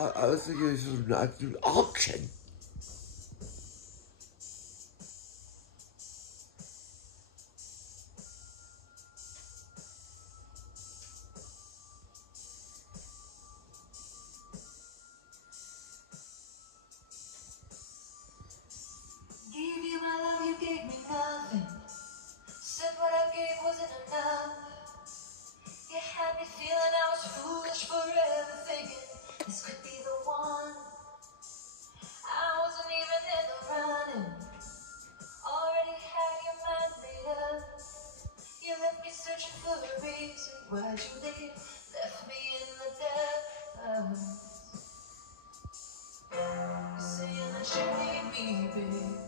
I was thinking this was not an auction. Gave you my love, you gave me nothing. Said what I gave wasn't enough. You had me feeling I was foolish forever, thinking this could be the one. I wasn't even in the running. Already had your mind made up. You left me searching for a reason. Why'd you leave? Left me in the depths. You're saying that you need me, babe.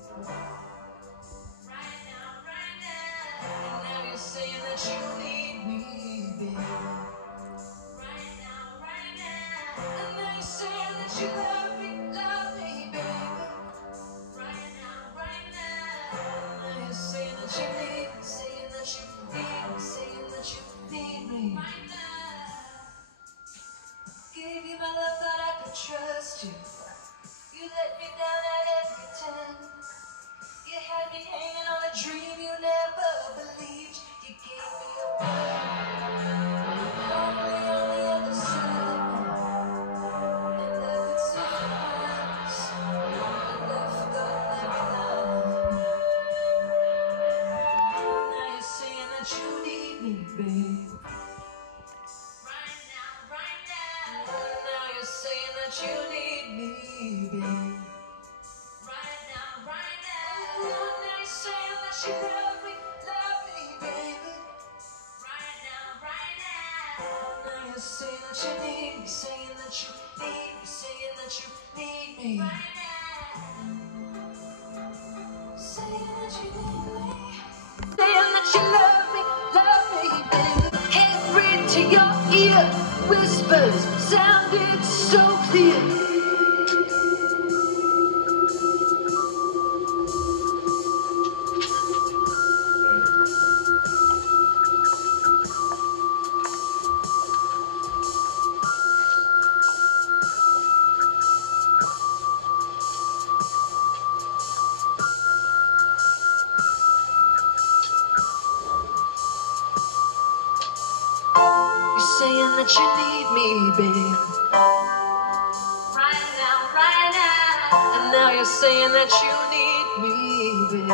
Right now, right now. And now you're saying that you need me, babe. Right now, right now. And now you're saying that you love me, baby. Right now, right now. And now you're saying that you need me, saying that you need me, saying that you need me. Right now. Gave you my love, thought I could trust you. You let me down at every turn. You had me hanging on a dream you never believed. You gave me a word. Only on the other side now. And love it so fast. And I've forgotten every line. Now you're saying that you need me, babe. Right now, right now. And now you're saying that you need me, babe. Right now, right now. And now you're saying that you love me, baby. Right now, right now. And now you're saying that you need me, saying that you need me, saying that you need me. Right now. Saying that you need me. Saying that you love me, baby. Can't read to your ear. Whispers sounded so clear. Saying that you need me, babe. Right now, right now. And now you're saying that you need me, babe.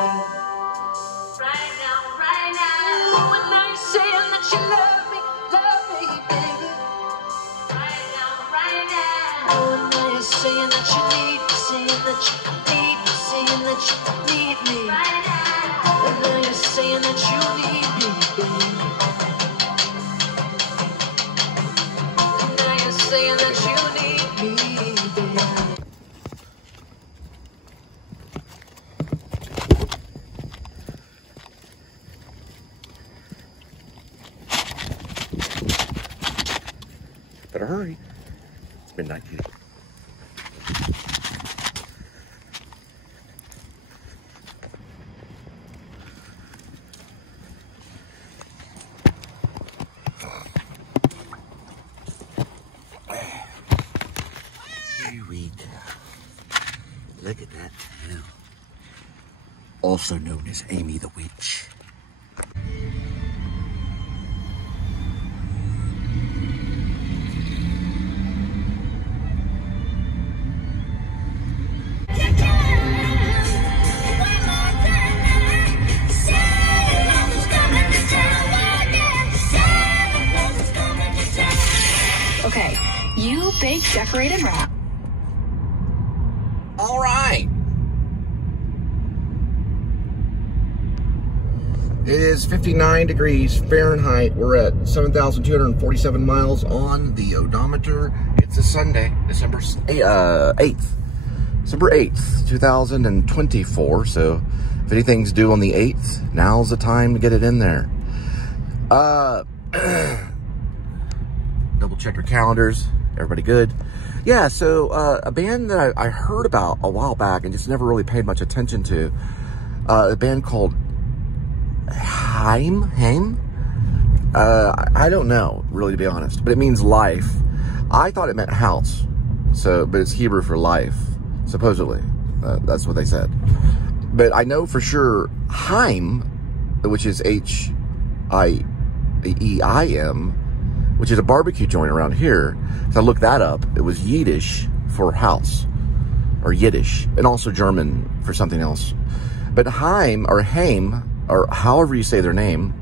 Right now, right now. And now you're saying that you love me, baby. Right now, right now. And now you're saying that you need me, saying that you need me, saying that you need me. Right now. And now you're saying that you need me, babe. Saying that you need me, baby. Better hurry. It's midnight, dude. Look at that town. Also known as Amy the Witch. Okay, you big decorated rat. All right. It is 59 degrees Fahrenheit. We're at 7,247 miles on the odometer. It's a Sunday, December 8th. December 8th, 2024. So if anything's due on the 8th, now's the time to get it in there. Double check your calendars. Everybody good? Yeah, so a band that I heard about a while back and just never really paid much attention to, a band called Haim? I don't know, really, to be honest, but it means life. I thought it meant house. So, but it's Hebrew for life, supposedly. That's what they said. But I know for sure Haim, which is H-I-E-I-M, which is a barbecue joint around here. So I looked that up. It was Yiddish for house, or Yiddish, and also German for something else. But Haim, or however you say their name,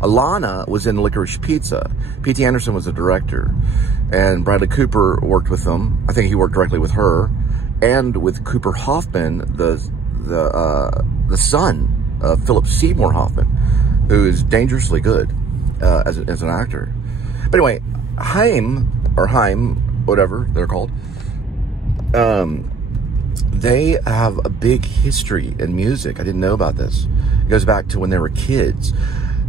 Alana was in Licorice Pizza. P.T. Anderson was the director, and Bradley Cooper worked with them. I think he worked directly with her, and with Cooper Hoffman, the son of Philip Seymour Hoffman, who is dangerously good as an actor. But anyway, Haim, whatever they're called, they have a big history in music. I didn't know about this. It goes back to when they were kids.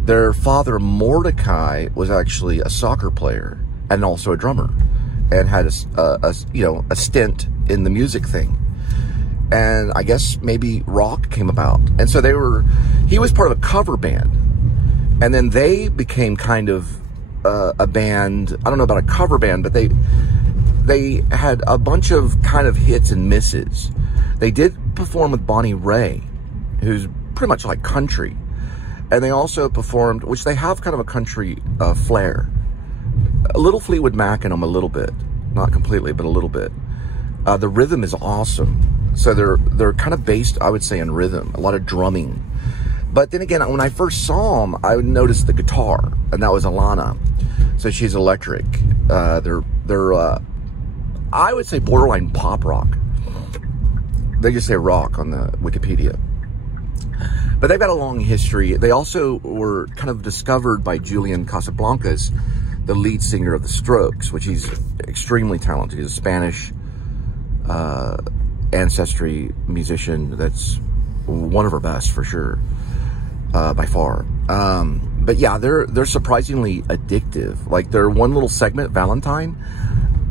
Their father, Mordecai, was actually a soccer player and also a drummer, and had a stint in the music thing. And I guess maybe rock came about. And so he was part of a cover band. And then they became kind of a band. I don't know about a cover band, but they had a bunch of kind of hits and misses. They did perform with Bonnie Raitt, who's pretty much like country. And they also performed, which they have kind of a country flair. A little Fleetwood Mac in them a little bit. Not completely, but a little bit. The rhythm is awesome. So they're kind of based, I would say, in rhythm. A lot of drumming. But then again, when I first saw them, I noticed the guitar. And that was Alana. So she's electric. They're I would say borderline pop rock. They just say rock on the Wikipedia. But they've got a long history. They also were kind of discovered by Julian Casablancas, the lead singer of The Strokes, which he's extremely talented. He's a Spanish ancestry musician that's one of our best for sure, by far. But yeah, they're surprisingly addictive. Like their one little segment, Valentine,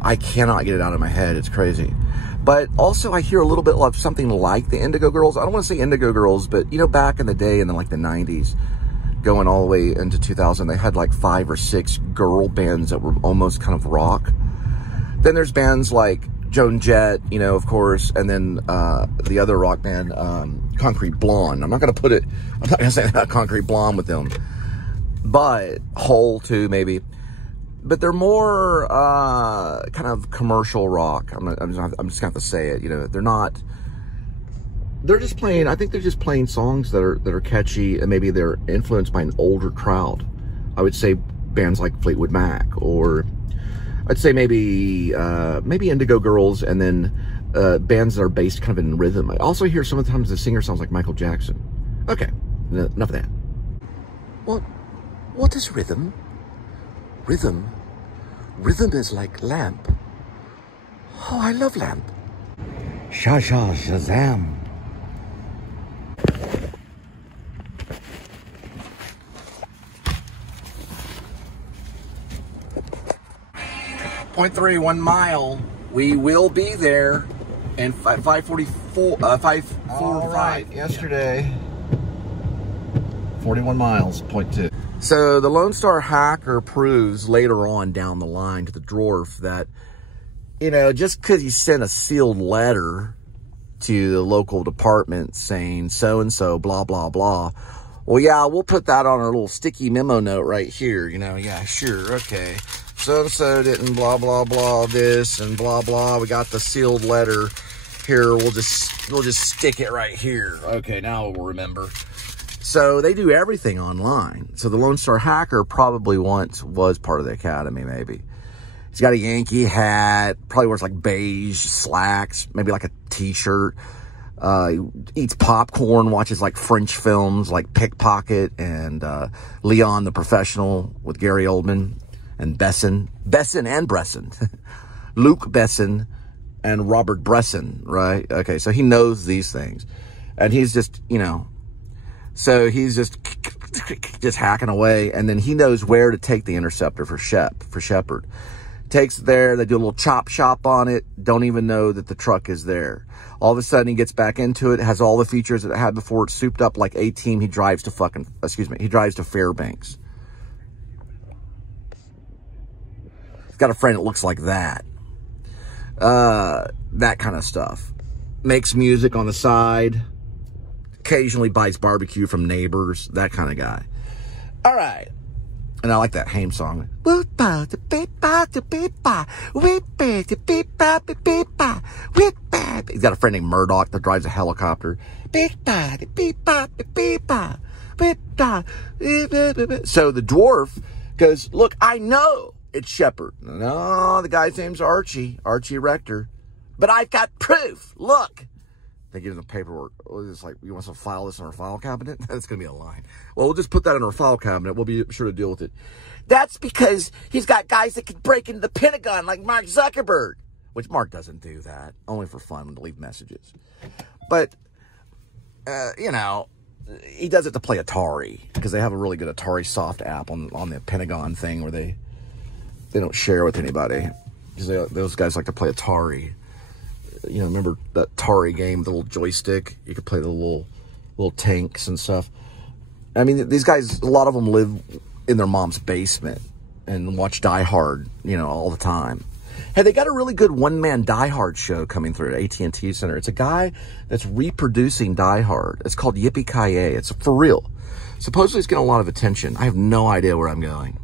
I cannot get it out of my head. It's crazy. But also I hear a little bit of something like the Indigo Girls. I don't want to say Indigo Girls, but you know, back in the day, in like the 90s, going all the way into 2000, they had like 5 or 6 girl bands that were almost kind of rock. Then there's bands like Joan Jett, you know, of course, and then the other rock band, Concrete Blonde. I'm not going to say that Concrete Blonde with them, but Hole too, maybe. But they're more kind of commercial rock. I'm just going to have to say it. You know, they're just playing. I think they're just playing songs that are catchy, and maybe they're influenced by an older crowd. I would say bands like Fleetwood Mac, or I'd say maybe Indigo Girls, and then bands that are based kind of in rhythm. I also hear sometimes the singer sounds like Michael Jackson. Okay, enough of that. What is rhythm? Rhythm is like lamp. Oh, I love lamp. Shazam. 0.31 mile. We will be there in 5:45. Yesterday. 41 miles, 0.2. So the Lonestar Hacker proves later on down the line to the dwarf that, you know, just because he sent a sealed letter to the local department saying so-and-so, blah, blah, blah. Well, yeah, we'll put that on our little sticky memo note right here. You know, yeah, sure, okay. So-and-so didn't blah, blah, blah this and blah, blah. We got the sealed letter here. We'll just stick it right here. Okay, now we'll remember. So they do everything online. So the Lonestar Hacker probably once was part of the academy, maybe. He's got a Yankee hat, probably wears like beige slacks, maybe like a t-shirt. He eats popcorn, watches like French films like Pickpocket and Leon the Professional with Gary Oldman and Besson and Bresson. Luke Besson and Robert Bresson, right? Okay, so he knows these things. And he's just, you know, so he's just hacking away, and then he knows where to take the interceptor for Shepard. Takes it there, they do a little chop shop on it, don't even know that the truck is there. All of a sudden, he gets back into it, has all the features that it had before, it's souped up like A-Team. He drives to Fairbanks. He's got a friend that looks like that. That kind of stuff. Makes music on the side. Occasionally buys barbecue from neighbors. That kind of guy. All right. And I like that Haim song. He's got a friend named Murdoch that drives a helicopter. So the dwarf goes, look, I know it's Shepherd. No, the guy's name's Archie Rector. But I've got proof. Look. They give him the paperwork. It's like, you want us to file this in our file cabinet? That's going to be a line. Well, we'll just put that in our file cabinet. We'll be sure to deal with it. That's because he's got guys that can break into the Pentagon like Mark Zuckerberg. Which Mark doesn't do that. Only for fun, to leave messages. But, you know, he does it to play Atari. Because they have a really good Atari soft app on the Pentagon thing where they don't share with anybody. Because those guys like to play Atari. You know, remember that Atari game, the little joystick? You could play the little tanks and stuff. I mean, these guys, a lot of them live in their mom's basement and watch Die Hard, you know, all the time. Hey, they got a really good one-man Die Hard show coming through at AT&T Center. It's a guy that's reproducing Die Hard. It's called Yippee-Ki-Yay. It's for real. Supposedly it's getting a lot of attention. I have no idea where I'm going.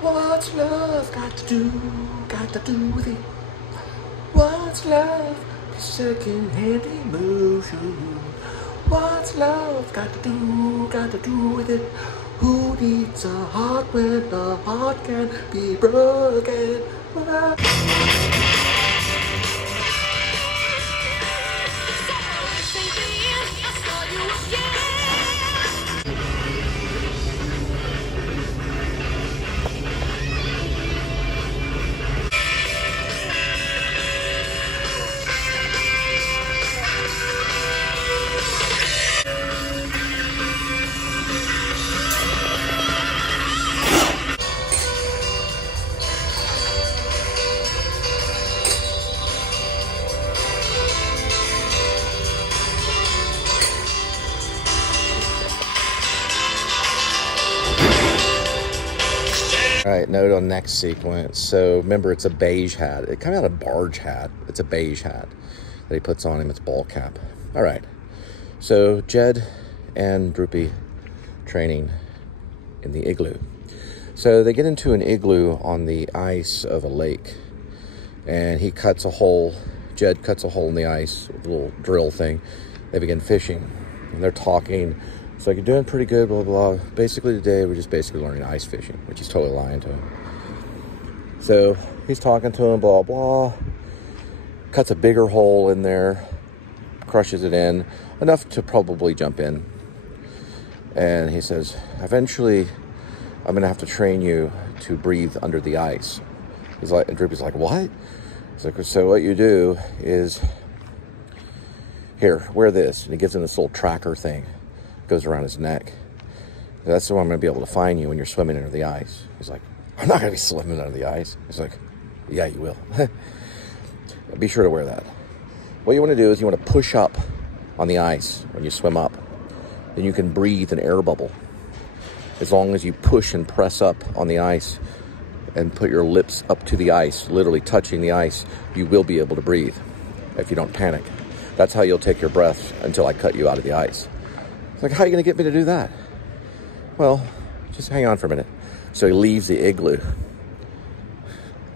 What's love got to do with it? What's love? The second-hand emotion. What's love got to do with it? Who needs a heart when the heart can be broken? right, note on next sequence. So remember, it's a beige hat. It kind of a barge hat. It's a beige hat that he puts on him. It's ball cap. All right. So Jed and Droopy training in the igloo. So they get into an igloo on the ice of a lake, and he cuts a hole. Jed cuts a hole in the ice with a little drill thing. They begin fishing, and they're talking. It's like, you're doing pretty good, blah, blah, blah. Basically today, we're just basically learning ice fishing, which he's totally lying to him. So he's talking to him, blah, blah. Cuts a bigger hole in there, crushes it in, enough to probably jump in. And he says, eventually, I'm going to have to train you to breathe under the ice. He's like, and Droopy's like, what? He's like, so what you do is, here, wear this. And he gives him this little tracker thing. Goes around his neck. That's the one I'm going to be able to find you when you're swimming under the ice. He's like, I'm not going to be swimming under the ice. He's like, yeah, you will. Be sure to wear that. What you want to do is you want to push up on the ice when you swim up. Then you can breathe an air bubble. As long as you push and press up on the ice and put your lips up to the ice, literally touching the ice, you will be able to breathe if you don't panic. That's how you'll take your breath until I cut you out of the ice. It's like, how are you going to get me to do that? Well, just hang on for a minute. So he leaves the igloo.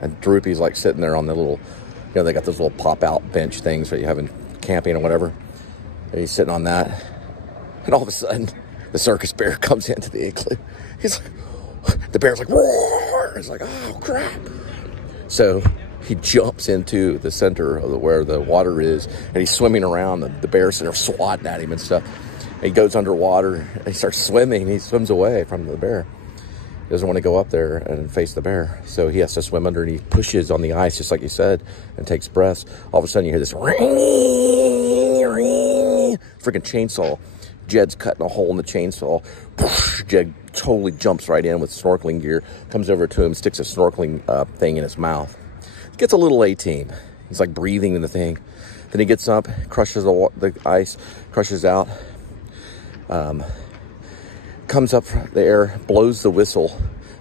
And Droopy's like sitting there on the little, you know, they got those little pop-out bench things that you have in camping or whatever. And he's sitting on that. And all of a sudden, the circus bear comes into the igloo. He's like, the bear's like, roar! It's like, oh, crap. So he jumps into the center of where the water is, and he's swimming around. The bear's sitting there swatting at him and stuff. He goes underwater, and he starts swimming. He swims away from the bear. He doesn't want to go up there and face the bear. So he has to swim under, and he pushes on the ice, just like you said, and takes breaths. All of a sudden, you hear this freaking chainsaw. Jed's cutting a hole in the chainsaw. Jed totally jumps right in with snorkeling gear, comes over to him, sticks a snorkeling thing in his mouth. Gets a little A-team. He's like breathing in the thing. Then he gets up, crushes the ice, crushes out. Comes up from the air, blows the whistle.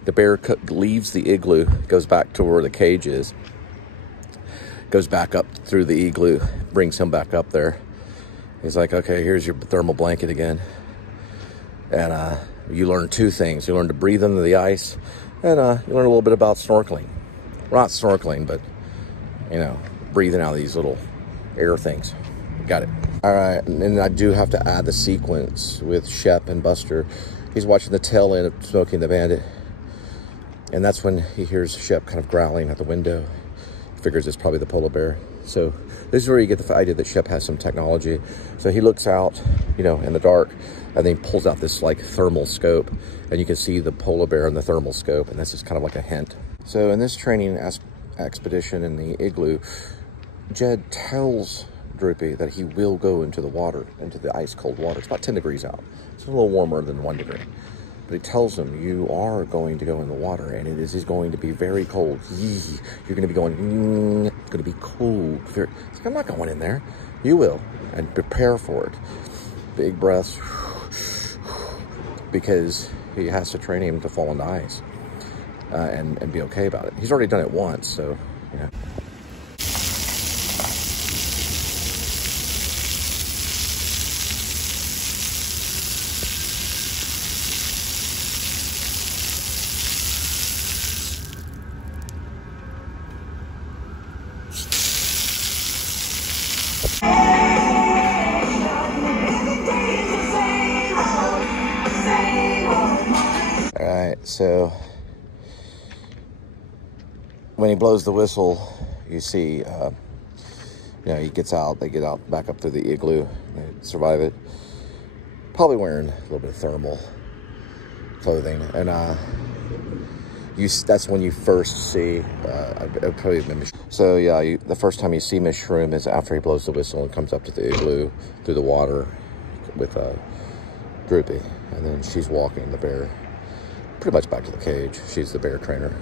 The bear leaves the igloo, goes back to where the cage is, goes back up through the igloo, brings him back up there. He's like, okay, here's your thermal blanket again. And you learn two things. You learn to breathe under the ice, and you learn a little bit about snorkeling. Well, not snorkeling, but, you know, breathing out of these little air things. Got it. All right, and I do have to add the sequence with Shep and Buster. He's watching the tail end of Smokey and the Bandit, and that's when he hears Shep kind of growling at the window. He figures it's probably the polar bear. So this is where you get the idea that Shep has some technology. So he looks out, you know, in the dark, and then he pulls out this like thermal scope, and you can see the polar bear in the thermal scope, and that's just kind of like a hint. So in this training expedition in the igloo, Jed tells Droopy that he will go into the water, into the ice cold water. It's about 10 degrees out. It's a little warmer than 1 degree. But he tells him, you are going to go in the water, and it is going to be very cold. You're going to be going, it's going to be cold. It's like, I'm not going in there. You will, and prepare for it. Big breaths, because he has to train him to fall into ice and be okay about it. He's already done it once, so, yeah. So when he blows the whistle, you see, you know, he gets out, they get out back up through the igloo, they survive it. Probably wearing a little bit of thermal clothing. And that's when you first see, so yeah, the first time you see Miss Shroom is after he blows the whistle and comes up to the igloo through the water with Droopy. And then she's walking the bear pretty much back to the cage. She's the bear trainer.